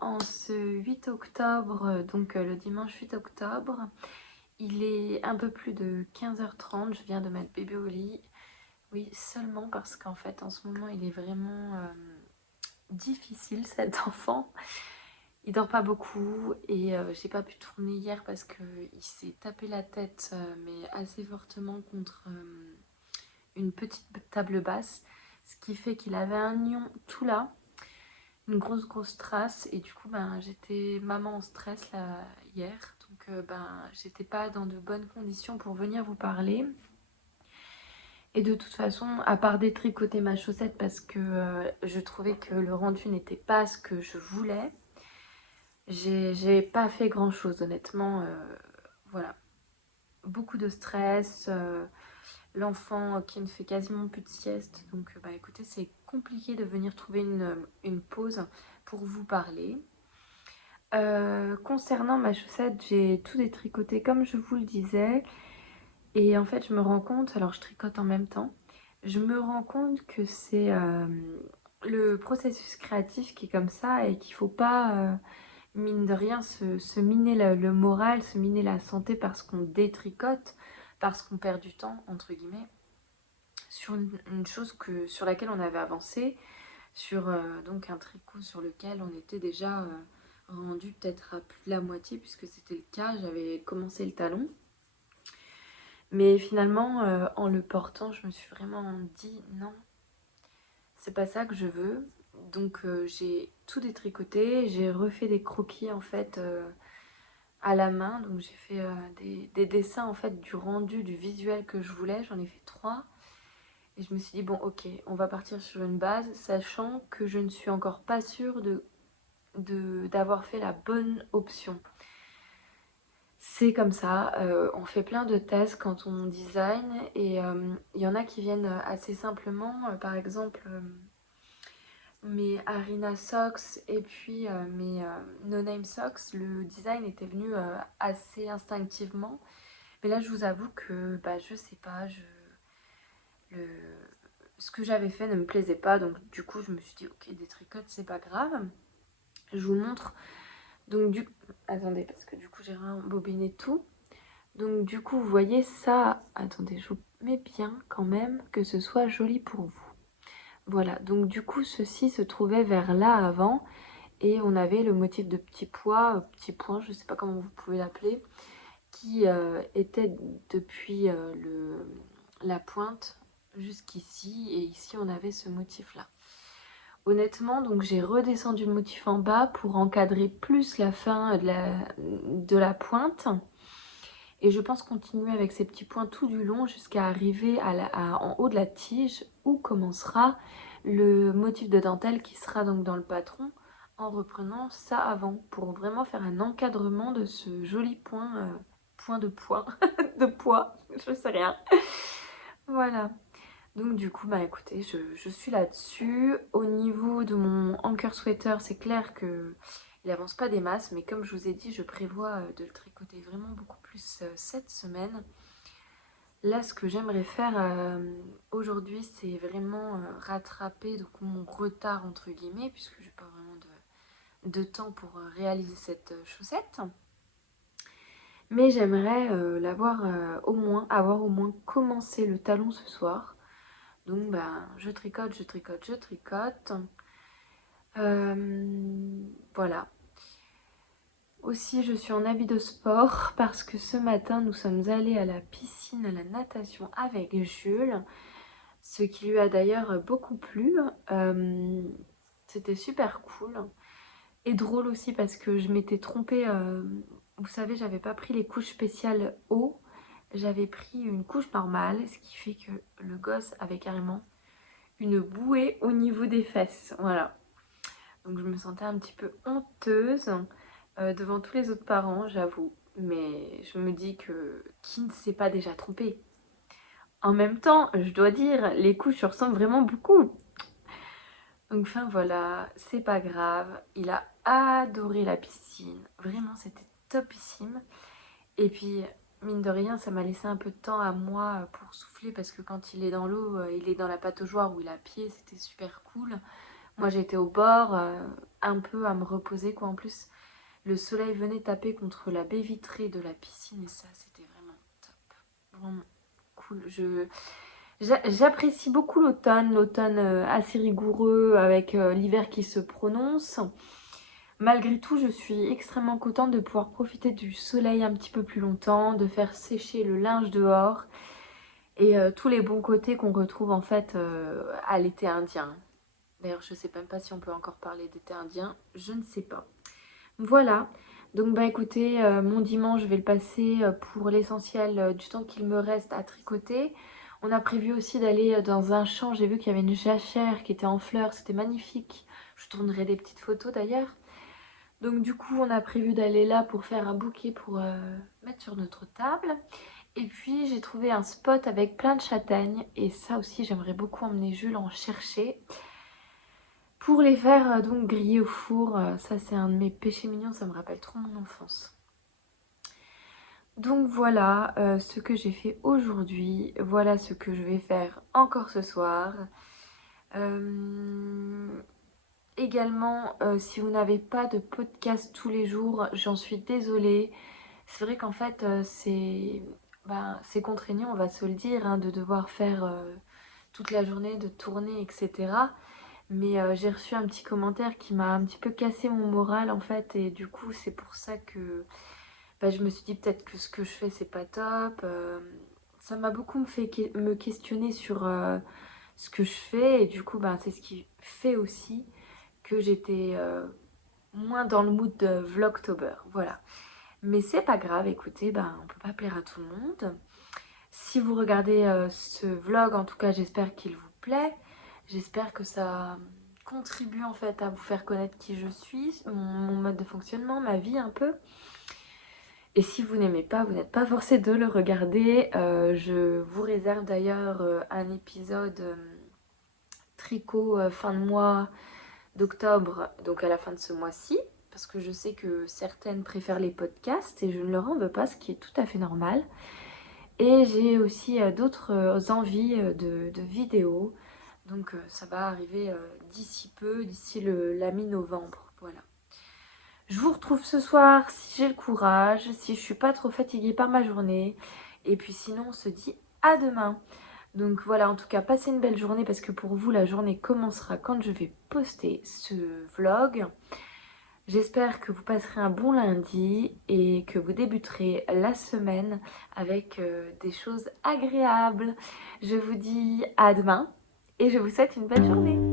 en ce 8 octobre, donc le dimanche 8 octobre. Il est un peu plus de 15h30, je viens de mettre bébé au lit. Oui, seulement parce qu'en fait en ce moment il est vraiment difficile cet enfant. Il dort pas beaucoup et j'ai pas pu tourner hier parce qu'il s'est tapé la tête mais assez fortement contre une petite table basse. Ce qui fait qu'il avait un nion tout là. Une grosse trace et du coup j'étais maman en stress là hier, donc j'étais pas dans de bonnes conditions pour venir vous parler. Et de toute façon, à part détricoter ma chaussette parce que je trouvais que le rendu n'était pas ce que je voulais, j'ai pas fait grand chose honnêtement. Voilà, beaucoup de stress, l'enfant qui ne fait quasiment plus de sieste, donc écoutez, c'est compliqué de venir trouver une pause pour vous parler. Concernant ma chaussette, j'ai tout détricoté comme je vous le disais. Et en fait, je me rends compte, alors je tricote en même temps, je me rends compte que c'est le processus créatif qui est comme ça et qu'il ne faut pas, mine de rien, se miner le moral, se miner la santé parce qu'on détricote, parce qu'on perd du temps, entre guillemets, sur une chose sur laquelle on avait avancé, sur donc un tricot sur lequel on était déjà rendu peut-être à plus de la moitié puisque c'était le cas, j'avais commencé le talon. Mais finalement, en le portant, je me suis vraiment dit non, c'est pas ça que je veux. Donc j'ai tout détricoté, j'ai refait des croquis en fait à la main. Donc j'ai fait des dessins en fait du rendu, du visuel que je voulais. J'en ai fait 3. Et je me suis dit bon ok, on va partir sur une base, sachant que je ne suis encore pas sûre d'avoir fait la bonne option. C'est comme ça, on fait plein de tests quand on design et il y en a qui viennent assez simplement, par exemple mes Arina Socks et puis mes No Name Socks, le design était venu assez instinctivement. Mais là je vous avoue que je sais pas, le, ce que j'avais fait ne me plaisait pas, donc du coup je me suis dit ok, des tricots c'est pas grave. Je vous montre, donc attendez parce que du coup j'ai rembobiné tout. Donc du coup, vous voyez ça, attendez, je vous mets bien quand même que ce soit joli pour vous. Voilà, donc du coup, ceci se trouvait vers là avant et on avait le motif de petit pois, petit point, je ne sais pas comment vous pouvez l'appeler, qui était depuis la pointe jusqu'ici et ici on avait ce motif-là. Honnêtement, donc j'ai redescendu le motif en bas pour encadrer plus la fin de la pointe. Et je pense continuer avec ces petits points tout du long jusqu'à arriver en haut de la tige où commencera le motif de dentelle qui sera donc dans le patron en reprenant ça avant pour vraiment faire un encadrement de ce joli point de poids, de poids, je sais rien. Voilà. Donc du coup, écoutez, je suis là-dessus. Au niveau de mon anchor sweater, c'est clair que il avance pas des masses, mais comme je vous ai dit, je prévois de le tricoter vraiment beaucoup plus cette semaine. Là, ce que j'aimerais faire aujourd'hui, c'est vraiment rattraper donc, mon retard, entre guillemets, puisque je n'ai pas vraiment de temps pour réaliser cette chaussette. Mais j'aimerais avoir au moins commencé le talon ce soir. Donc, je tricote. Voilà. Aussi, je suis en habit de sport parce que ce matin, nous sommes allés à la piscine, à la natation avec Jules, ce qui lui a d'ailleurs beaucoup plu. C'était super cool et drôle aussi parce que je m'étais trompée. Vous savez, j'avais pas pris les couches spéciales eau, j'avais pris une couche normale, ce qui fait que le gosse avait carrément une bouée au niveau des fesses. Voilà. Donc je me sentais un petit peu honteuse devant tous les autres parents, j'avoue. Mais je me dis que qui ne s'est pas déjà trompé? En même temps, je dois dire, les couches ressemblent vraiment beaucoup. Donc enfin voilà, c'est pas grave. Il a adoré la piscine. Vraiment, c'était topissime. Et puis, mine de rien, ça m'a laissé un peu de temps à moi pour souffler parce que quand il est dans l'eau, il est dans la pataugeoire où il a pied, c'était super cool. Moi, j'étais au bord. un peu à me reposer quoi. En plus, le soleil venait taper contre la baie vitrée de la piscine et ça, c'était vraiment top. Vraiment cool. J'apprécie beaucoup l'automne assez rigoureux avec l'hiver qui se prononce. Malgré tout, je suis extrêmement contente de pouvoir profiter du soleil un petit peu plus longtemps, de faire sécher le linge dehors et tous les bons côtés qu'on retrouve en fait à l'été indien. D'ailleurs, je sais même pas si on peut encore parler d'été indien, je ne sais pas. Voilà, donc bah écoutez, mon dimanche, je vais le passer pour l'essentiel du temps qu'il me reste à tricoter. On a prévu aussi d'aller dans un champ, j'ai vu qu'il y avait une jachère qui était en fleurs, c'était magnifique. Je tournerai des petites photos d'ailleurs. Donc du coup, on a prévu d'aller là pour faire un bouquet pour mettre sur notre table. Et puis j'ai trouvé un spot avec plein de châtaignes et ça aussi j'aimerais beaucoup emmener Jules en chercher. Pour les faire donc griller au four, ça c'est un de mes péchés mignons, ça me rappelle trop mon enfance. Donc voilà ce que j'ai fait aujourd'hui, voilà ce que je vais faire encore ce soir. Également, si vous n'avez pas de podcast tous les jours, j'en suis désolée. C'est vrai qu'en fait c'est contraignant, on va se le dire, hein, de devoir faire toute la journée, de tourner, etc. Mais j'ai reçu un petit commentaire qui m'a un petit peu cassé mon moral en fait. Et du coup c'est pour ça que je me suis dit peut-être que ce que je fais c'est pas top. Ça m'a beaucoup me questionner sur ce que je fais. Et du coup c'est ce qui fait aussi que j'étais moins dans le mood de Vlogtober. Voilà. Mais c'est pas grave, écoutez, on peut pas plaire à tout le monde. Si vous regardez ce vlog, en tout cas j'espère qu'il vous plaît. J'espère que ça contribue en fait à vous faire connaître qui je suis, mon mode de fonctionnement, ma vie un peu. Et si vous n'aimez pas, vous n'êtes pas forcé de le regarder. Je vous réserve d'ailleurs un épisode tricot fin de mois d'octobre, donc à la fin de ce mois-ci. Parce que je sais que certaines préfèrent les podcasts et je ne leur en veux pas, ce qui est tout à fait normal. Et j'ai aussi d'autres envies de vidéos. Donc ça va arriver d'ici peu, d'ici la mi-novembre. Voilà. Je vous retrouve ce soir si j'ai le courage, si je suis pas trop fatiguée par ma journée. Et puis sinon on se dit à demain. Donc voilà, en tout cas passez une belle journée parce que pour vous la journée commencera quand je vais poster ce vlog. J'espère que vous passerez un bon lundi et que vous débuterez la semaine avec des choses agréables. Je vous dis à demain et je vous souhaite une belle journée.